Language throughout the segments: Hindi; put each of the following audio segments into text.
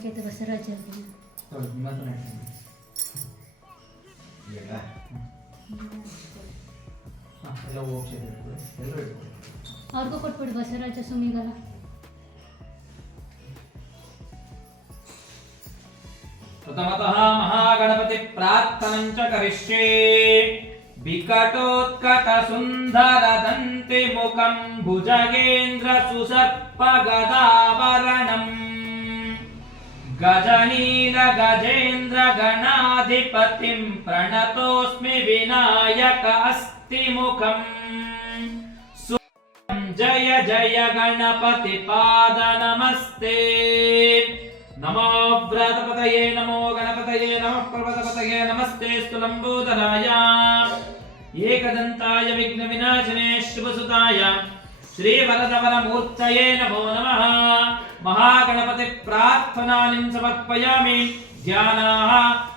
ಓಕೆ ಬಸವರಾಜ ತೊಗೊಳ್ಳಿ, ನಿಮ್ಮ ಹತ್ರ ಇಟ್ಕೊಳ್ಳಿ. ಈಗ ಹಾ, ಎಲ್ಲ ಓಕೆ ಇಟ್ಕೊಳ್ಳಿ ಎಲ್ಲರೂ ಇಟ್ಕೊಳ್ಳಿ ಅವ್ರಿಗೂ ಕೊಟ್ಬಿಡು ಬಸವರಾಜ ಸುಮಿಗಲ प्रथमतः महागणपति प्रार्थनं च करिष्ये विकटोत्कटसुन्दरदन्तिमुखं भुजगेन्द्र सुसर्पगदावरणम् गजनील गजेन्द्र गणाधिपतिं प्रणतोऽस्मि विनायक अस्ति मुखम् जय जय गणपति पाद नमस्ते नमो व्रतपतये नमो गणपतये नमः पर्वतपतये नमस्ते स्तुलम्बोदराय एकदन्ताय विघ्नविनाशने शुभसुताय श्रीवरदवरमूर्तये नमो नमः महागणपति प्रार्थना समर्पयामि। ध्यानाः,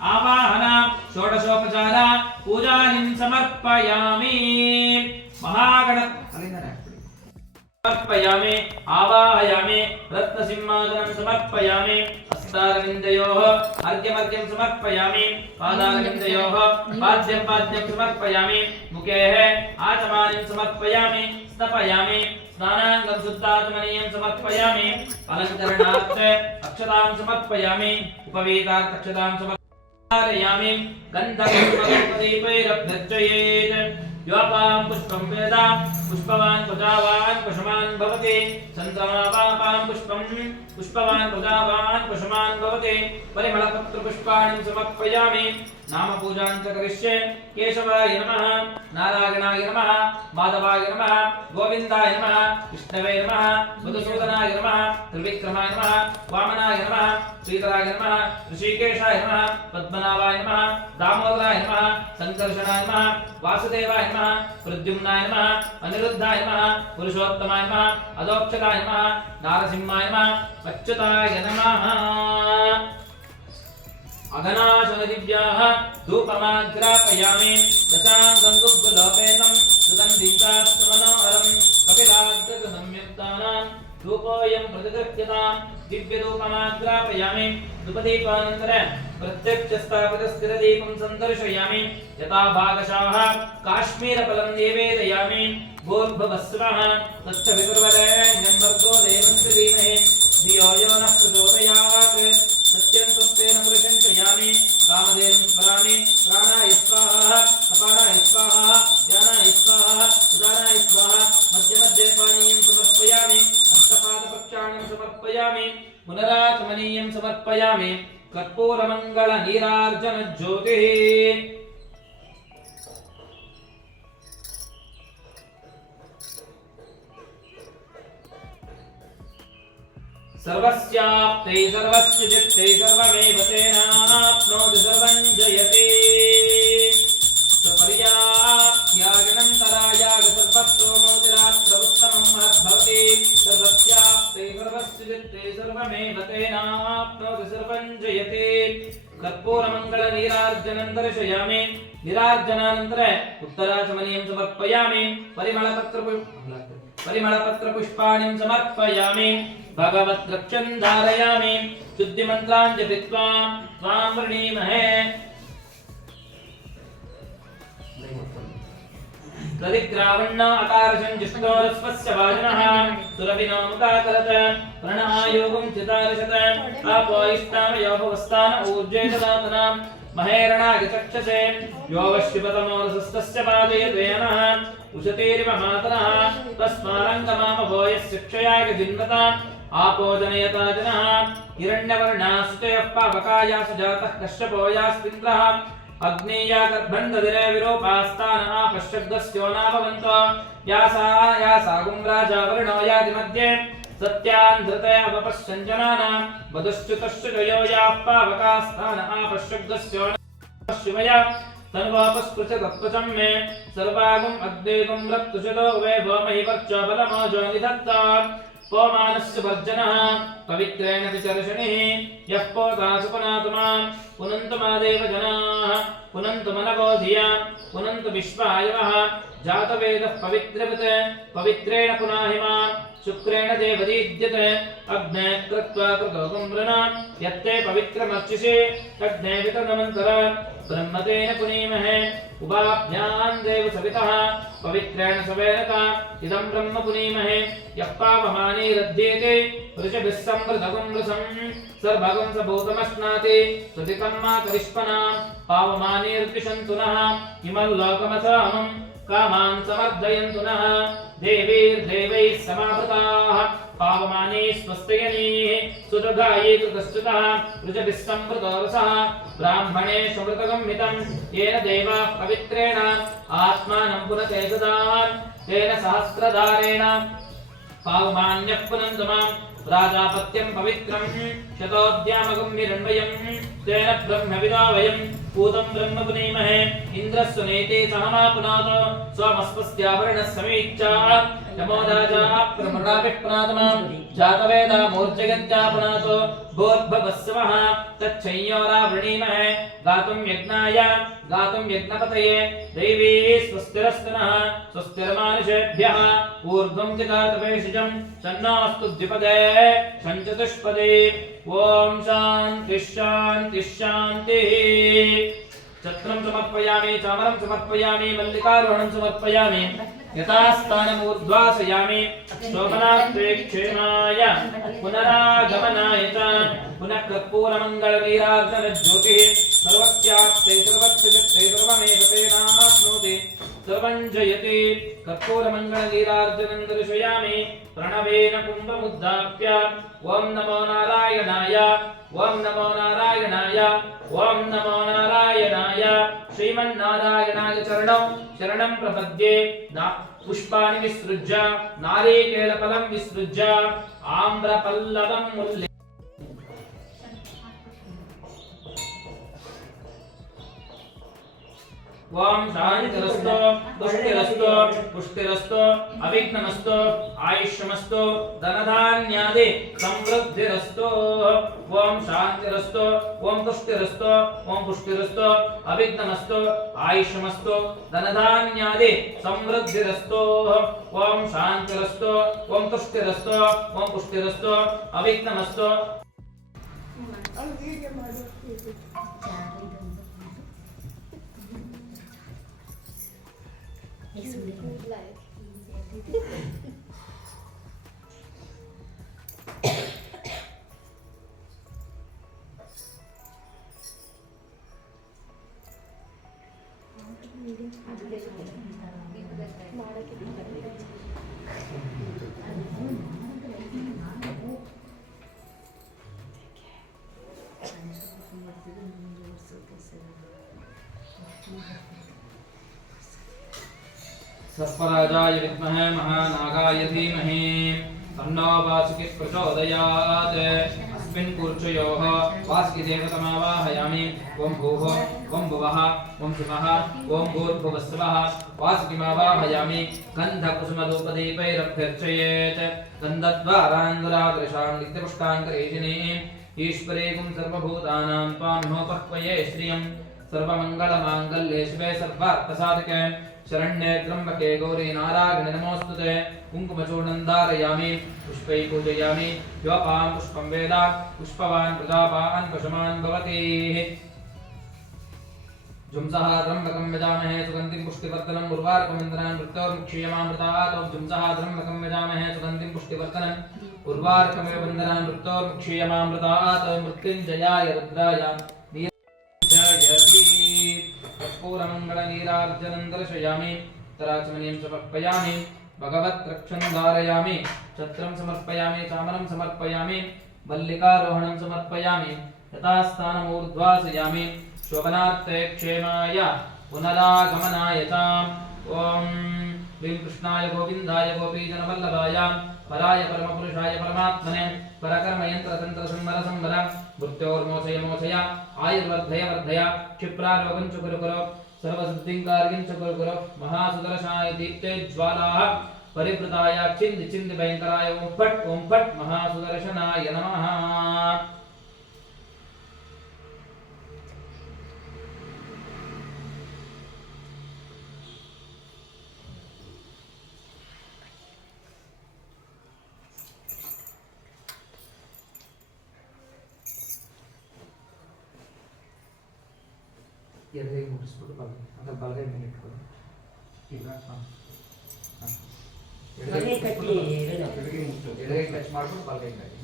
आवाहना, षोडशोपचार पूजानिं समर्पयामि। महागण आवाहयामि, रत्नसिंहासनं समर्पयामि हस्तारविन्दयोः अर्घ्यमर्घ्यं समर्पयामि, पादारविन्दयोः, पाद्यं पाद्यं समर्पयामि, मुखेः समर्पयामि, स्तपयामि। स्नानाङ्गं शुद्धात्मनीयं समर्पयामि। अलङ्करणार्थ अक्षतां समर्पयामि। उपवेदार्थ समर्पयामि। गन्धर्वदीपैरभ्यर्चयेत् योपां पुष्पं वेद, पुष्पवान् प्रजावान् पशुमान् भवति। चन्द्रमापां पुष्पं, पुष्पवान् प्रजावान् पशुमान् भवति परिमलपत्रपुष्पाणि समर्पयामि। नामपूजां च करिष्ये, केशवाय नमः, नारायणाय नमः, माधवाय नमः, गोविन्दाय नमः नमः, मधुसूदनाय नमः, त्रिविक्रमाय नमः, वामनाय नमः, श्रीधराय नमः, ऋषिकेशाय नमः, पद्मनाभाय नमः, दामोदराय नमः सङ्कर्षणाय नमः, वासुदेवाय नमः, प्रद्युम्नाय नमः, अनिरुद्धाय नमः, पुरुषोत्तमाय नमः अदोक्षताय नमः, नारसिंहाय नमः, अच्युताय नमः। अगनाशनदिव्याः धूपमाग्रापयामि। दशाङ्गं गुग्गुलोपेतं सुगन्धिकास्तमनोहरं कपिलाग्रगसंयुक्तानां धूपोऽयं प्रतिगृह्यतां दिव्यधूपमाग्रापयामि। धूपदीपानन्तर प्रत्यक्षस्थापितस्थिरदीपं सन्दर्शयामि। यथा भागशाः काश्मीरफलं निवेदयामि। भूर्भुवस्वः तच्च विकुर्वरेण्यं भर्गो देवस्य धीमहि శ్రీయోజవనష్టోదయాత్ సత్యం స్వస్థేన పురుషం క్రియామి కామధేను స్మరామి ప్రాణాయ స్వాహ అపానాయ స్వాహ ధ్యానాయ స్వాహ ఉదానాయ స్వాహ మధ్య మధ్య పానీయం సమర్పయామి అష్టపాదపక్షాణం సమర్పయామి పునరాత్మనీయం సమర్పయామి కర్పూరమంగళ నీరార్జన జ్యోతి सर्वस्याप्तै सर्वस्य चित्तै सर्वमेव तेनाप्नोति सर्वं जयते। स्वपर्याप्त्यागनन्तरायाग सर्वस्तोमोतिरात्रमुत्तमं महद्भवति। सर्वस्याप्तै सर्वस्य चित्तै सर्वमेव तेनाप्नोति सर्वं जयते। कर्पूरमङ्गलनीरार्जनं दर्शयामि। निरार्जनानन्तर उत्तराचमनीयं समर्पयामि। परिमलपत्र परिमलपत्रपुष्पाणिं समर्पयामि। भगवद्रक्षं धारयामि शुद्धिमन्त्रान् जपित्वा त्वां वृणीमहे। तदिग्रावण्ण अकारशं जिष्णोरस्वस्य वाजनः। सुरभिनोमुखाकरत प्रणहायोगं चितारशत। पापोयिष्टामयो भवस्तान ऊर्जे ददातनां महेरणागचक्षसे यो वश्यपतमोरसस्तस्य पादयते नः उशतीरिव मातरः। तस्मारङ्गमामभोयः शिक्षयाय जिन्वता आपो जनयता जनः हिरण्यवर्णास्तयः अग्नेया गर्भन्ददिने विरूपास्तान आपश्यग्दस्यो नाभवन्तो यासा, यासागुं राजा वर्णो याति मध्ये सत्यान् धृते अपपश्चञ्जनानां वधुश्च्युतश्चुजयो याः पावकास्तान आपश्यग्दस्यो शिवया। तन्वापस्पृशतत्वचं मे सर्वागुम् अग्नेगुं रक्तुशतो वे भोमहि वर्चो निधत्ता पवमानस्य वर्जनः पवित्रेण विचर्षणिः यः पोता सुपुनातमा पुनन्तमादेव जनाः पुनन्तमनवो धिया पुनन्तु विश्वायवः जातवेदः पवित्रवत् पवित्रेण पुनाहिमान् शुक्रेण देवदीद्यते, अग्ने कृत्वा कृतोकं यत्ते पवित्रमर्चिषे ब्रह्मतेन पुनीमहे देव सवितः पवित्रेण सवेनता इदं ब्रह्म पुनीमहे वृषभिः वृषम् सर्वगुं स भूतमश्नाति मा करिष्पनां कामान् समर्दयन्तु नः देवीर्देवैः समावृताः पावमाने स्वस्तयनीः सुदगाये कृतस्तुतः ऋजभिः संवृतोरसः ब्राह्मणे समृतगम्हितं येन देवाः पवित्रेण आत्मानं पुनते सदान् तेन सहस्रधारेण पावमान्यः पुनन्दमां राजापत्यं पवित्रं शतोद्यामगं हिरण्मयं तेन ब्रह्मविदा वयं पूतं ब्रह्म पुनीमहे। इन्द्रस्य नेते सहमा पुनात स्वमस्पस्याभरणः समीक्षा। नमो राजा प्रमृणाभिः जातवेदा मूर्जगत्यापुनात भोद्भवस्वः तच्छय्योरावृणीमहे गातुं यज्ञाय। गातुं यज्ञपतये। दैवी स्वस्तिरस्तनः। स्वस्तिरमानुषेभ्यः। ऊर्ध्वं चितातपेशिजं सन्नास्तु द्विपदे। सञ्चतुष्पदे ॐ शांति चक्रं समर्पयामि चामरं समर्पयामि मल्लिकारोहणं समर्पयामि यथास्थानमूर्ध्वासयामि उद्वासयामि क्षेमाय, पुनरागमनाय च। पुनः कर्पूरमङ्गलवीरार्जनज्योतिः। सर्वस्याप्ते सर्वस्य सर्वमेव तेनाप्नोति। सर्वं जयति। कर्पूरमङ्गलवीरार्जनं दर्शयामि। प्रणवेन कुम्भमुद्दाप्य। ॐ नमो नारायणाय। ॐ नमो नारायणाय। ॐ नमो नारायणाय। श्रीमन्नारायणाय चरणौ। शरणं प्रपद्ये। ना पुष्पाणि विसृज्य। नारीकेलफलं विसृज्य। आम्रपल्लवं मुल्ले ओम शांतिरस्तो पुष्टिरस्तो पुष्टिरस्तो, अविघ्नमस्तो, आयुष्यमस्तो, धनधान्यादि समृद्धिरस्तो। ओम शांतिरस्तो ओम पुष्टिरस्तो ओम पुष्टिरस्तो, अविघ्नमस्तो, आयुष्यमस्तो He's really He's सर्पराजाय विद्महे महानागाय धीमहि। तन्नो वासुकि प्रचोदयात्। अस्मिन् कूर्चयोः वासुकिदेवतमावाहयामि। ॐ भूः ॐ भुवः ॐ शिवः ॐ भूर्भुवस्वः वासुकिमावाहयामि। गन्धकुसुमधूपदीपैरभ्यर्चयेत्। गन्धद्वाराङ्गुरादृशां नित्यपुष्टाङ्करेशिनीम् ईश्वरीगुं सर्वभूतानां त्वां नोपह्वये श्रियं सर्वमङ्गलमाङ्गल्ये शिवे सर्वार्थसाधके शरण्ये त्र्यम्बके गौरी नारायणि नमोऽस्तुते कुङ्कुमचूर्णं धारयामि पुष्पै पूजयामि योपां पुष्पं वेद, पुष्पवान् प्रजापान् पशुमान् भवति। जुंसः त्र्यम्बकं यजामहे, सुगन्धिं पुष्टिवर्धनम् उर्वारुकमिन्द्रान् मृत्योर्मुक्षीयमामृतात् जुंसः त्र्यम्बकं यजामहे, सुगन्धिं पुष्टिवर्धनम् उर्वारुकमेव वन्दनान् मृत्योर्मुक्षीयमामृतात् मृत्युञ्जयाय रुद्राय। कर्पूरमङ्गलनीरार्जनं दर्शयामि तराचमनीं समर्पयामि। भगवत्रक्षं धारयामि। छत्रं समर्पयामि, चामरं समर्पयामि। मल्लिकारोहणं समर्पयामि। यथास्थानमूर्ध्वासयामि। शोभनार्थे क्षेमाय पुनरागमनाय ॐ गोविन्दाय गोपीजनवल्लभाय। पराय परमपुरुषाय परमात्मने। मृत्योर्मोचय मोचय क्षिप्रारोगं च च महासुदर्शनाय दीप्ते ज्वालाः परिवृताय छिन्द छिन्द भयङ्कराय ओं फट् ओं फट् महासुदर्शनाय नमः। ಎದುರಿಗೆ ಮುಟ್ಟಿಸ್ಬಿಟ್ಟು ಬಲ ಅಂದ್ರೆ ಬಲಗೈ ಮೇಲೆ ಇಟ್ಕೊಳ್ಳಿ ಈಗ ಹಾಂ ಬಲಗೈ ಕಟ್ಟಿ ಎಡಗೈ. ಎಡಗೈ ಟಚ್ ಮಾಡ್ಬಿಟ್ಟು ಬಲಗೈ ಕಟ್ಟಿ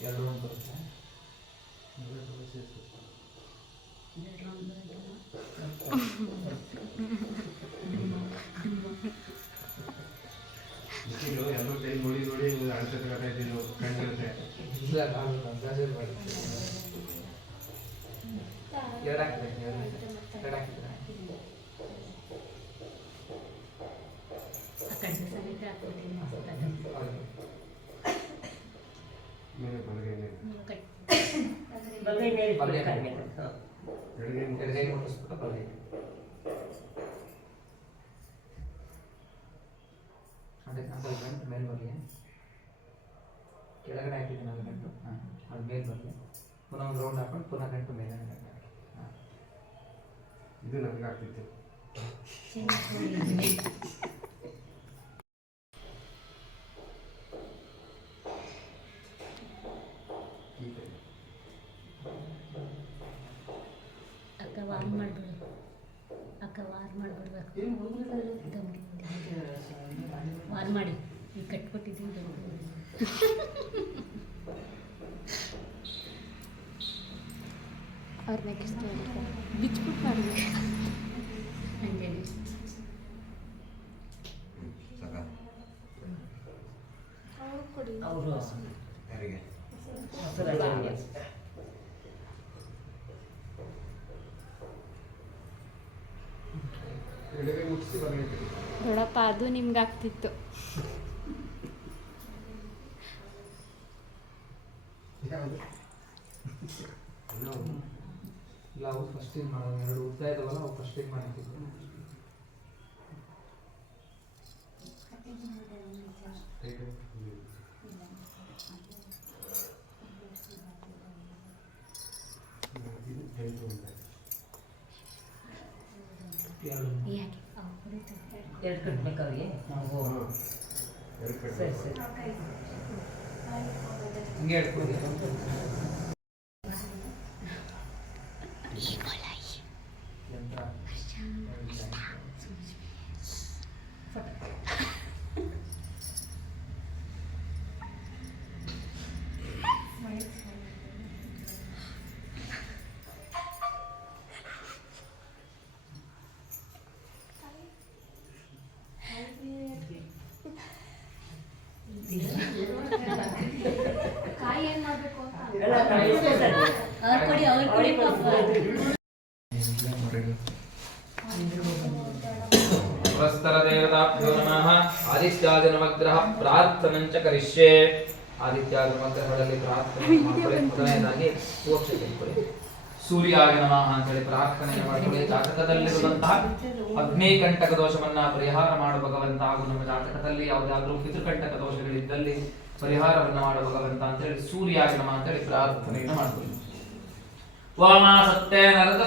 ಎರಡು ಒಂದು ಬರುತ್ತೆ ಎಲ್ಲರೂ ಕೈ ನೋಡಿ ನೋಡಿ ಅನ್ಸತ್ತೆ ಕಟ್ಟಾಯ್ತಿದ್ರು ಕಂಡಿರುತ್ತೆ ಇಲ್ಲ ನಾನು ಅಂದಾಜೆ ಮಾಡಿ ಎರಡು ಹಾಕಿದ್ರೆ ಎರಡು ಎರಡು ಹಾಕಿದ್ರೆ ಆ ಕಡೆ ಸಮೇತ ಹಾಕ್ಬಿಟ್ಟಿದ್ದೀನಿ ಅನ್ಸುತ್ತೆ. ಹೌದು. ಮೇಲೆ ಬಲಗೈ ಮೇಲೆ ನೀವು ಕಟ್ ಬಲಗೈ ಮೇಲೆ ಬಲಗೈ ಕಡಿಮೆ. ಮೇಲೆ. ಹಾ. ಎಡಗೈ ಎಡಗೈ ಮುಟ್ಟಿಸ್ಬಿಟ್ಟು ಬಲಗೈ ಅದೇ ಅಂದ್ರೆ ಗಂಟು ಮೇಲೆ ಬರಲಿ ಕೆಳಗಡೆ ಹಾಕಿದ್ದೀನಿ ಅದು ಗಂಟು ಹಾಂ ಅದು ಮೇಲೆ ಬರಲಿ ಪುನಃ ಒಂದು ರೌಂಡ್ ಹಾಕೊಂಡು ಪುನಃ ಗಂಟು ಮೇಲೆ ಗಂಟು ಹಾಕಿ ಹಾಂ ಇದು ನಮಗಾಗ್ತಿತ್ತು ಅಕ್ಕ ವಾರ್ ಮಾಡ್ಬಿಡು. ಅಕ್ಕ ವಾರ್ ಮಾಡ್ಬಿಡ್ಬೇಕು. ವಾರ್ ಮಾಡಿ. ಈಗ ಕಟ್ಕೊಟ್ಟಿದ್ದೀನಿ ಅವ್ರು ನೆಕ್ಸ್ಟ್ ಬಿಚ್ಬಿಟ್ಟು ಮಾಡಿದ್ರು ಹಂಗೆ ನೋಡಪ್ಪ ಅದು ನಿಮ್ಗಾಗ್ತಿತ್ತು No. ಇಲ್ಲ ಅವು ಫಸ್ಟಿಗೆ ಮಾಡೋದು ಎರಡು ಉದ್ದ ಇದಾವಲ್ಲ ಅವು ಫಸ್ಟಿಗೆ ಮಾಡಿರ್ತಿದ್ವು ಕೈ ಕೈ. ಹ್ಮ್. ಇದು ಎಂಟು ಅಂತ. ಎರಡು ಯಾಕೆ ಅವ್ರು ಕುಡಿತಾರೆ ಎರಡು ಕಟ್ಬೇಕು ಅವ್ರಿಗೆ ನಾವು ಹಾ. ಎರಡು ಕೈ. ಸರಿ ಸರಿ ಹಿಂಗೆ ಹಿಡ್ಕೊಳ್ಳಿ ನಮಃ ಆದಿತ್ಯಾದಿ ನವಗ್ರಹ ಪ್ರಾರ್ಥನಂಚ ಕರಿಷ್ಯೆ. ಆದಿತ್ಯಾದಿ ನವಗ್ರಹಗಳಲ್ಲಿ ಪ್ರಾರ್ಥನೆ ಮಾಡ್ಕೊಳ್ಳಿ ಮೊದಲನೇದಾಗಿ ಅಂತ ಹೇಳಿ ಸೂರ್ಯಾಯ ನಮಃ ಅಂತೇಳಿ ಪ್ರಾರ್ಥನೆ ಮಾಡಿಕೊಳ್ಳಿ ಜಾತಕದಲ್ಲಿರುವಂತಹ ಅಗ್ನಿಕಂಟಕ ದೋಷವನ್ನ ಪರಿಹಾರ ಮಾಡುವ ಭಗವಂತ ಹಾಗೂ ನಮ್ಮ ಜಾತಕದಲ್ಲಿ ಯಾವುದಾದ್ರೂ ಪಿತೃಕಂಟಕ ದೋಷಗಳಿದ್ದಲ್ಲಿ ಪರಿಹಾರವನ್ನ ಮಾಡು ಭಗವಂತ ಅಂತೇಳಿ ಸೂರ್ಯಾಗ ನಮಃ ಅಂತೇಳಿ ಪ್ರಾರ್ಥನೆಯನ್ನು ಮಾಡ್ಕೊಳ್ಳಿ ಸತ್ಯ ನರತ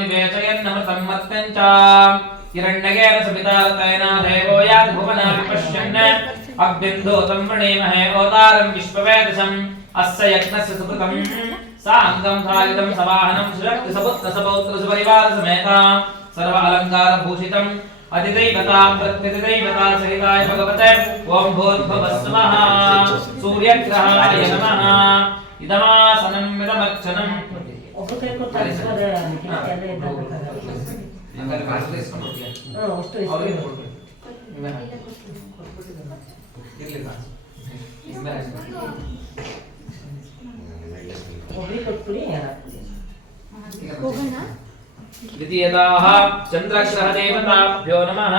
ನಿವೇಶಯನ್ನಮೃತಂ ಮತ್ತೆಂಚ ನಮ ಸಪಿತಾರತೇನ हिरण्यकेन सवितारतेना देवो याति भुवनापि पश्यन् अग्निन्दोतं वृणीमहे ओतारं विश्ववेदसम् अस्य यज्ञस्य सुकृतम् साङ्गं धारितं सवाहनं सुशक्ति सपुत्र सपौत्र सुपरिवार समेता सर्व अलङ्कार भूषितम् अधिदैवता प्रत्यधिदैवता सहिताय भगवते ॐ भूर्भुवस्वः सूर्यग्रहाय नमः इदमासनम् इदमर्चनम् द्वितीयताः चन्द्राक्षरः देवताभ्यो नमः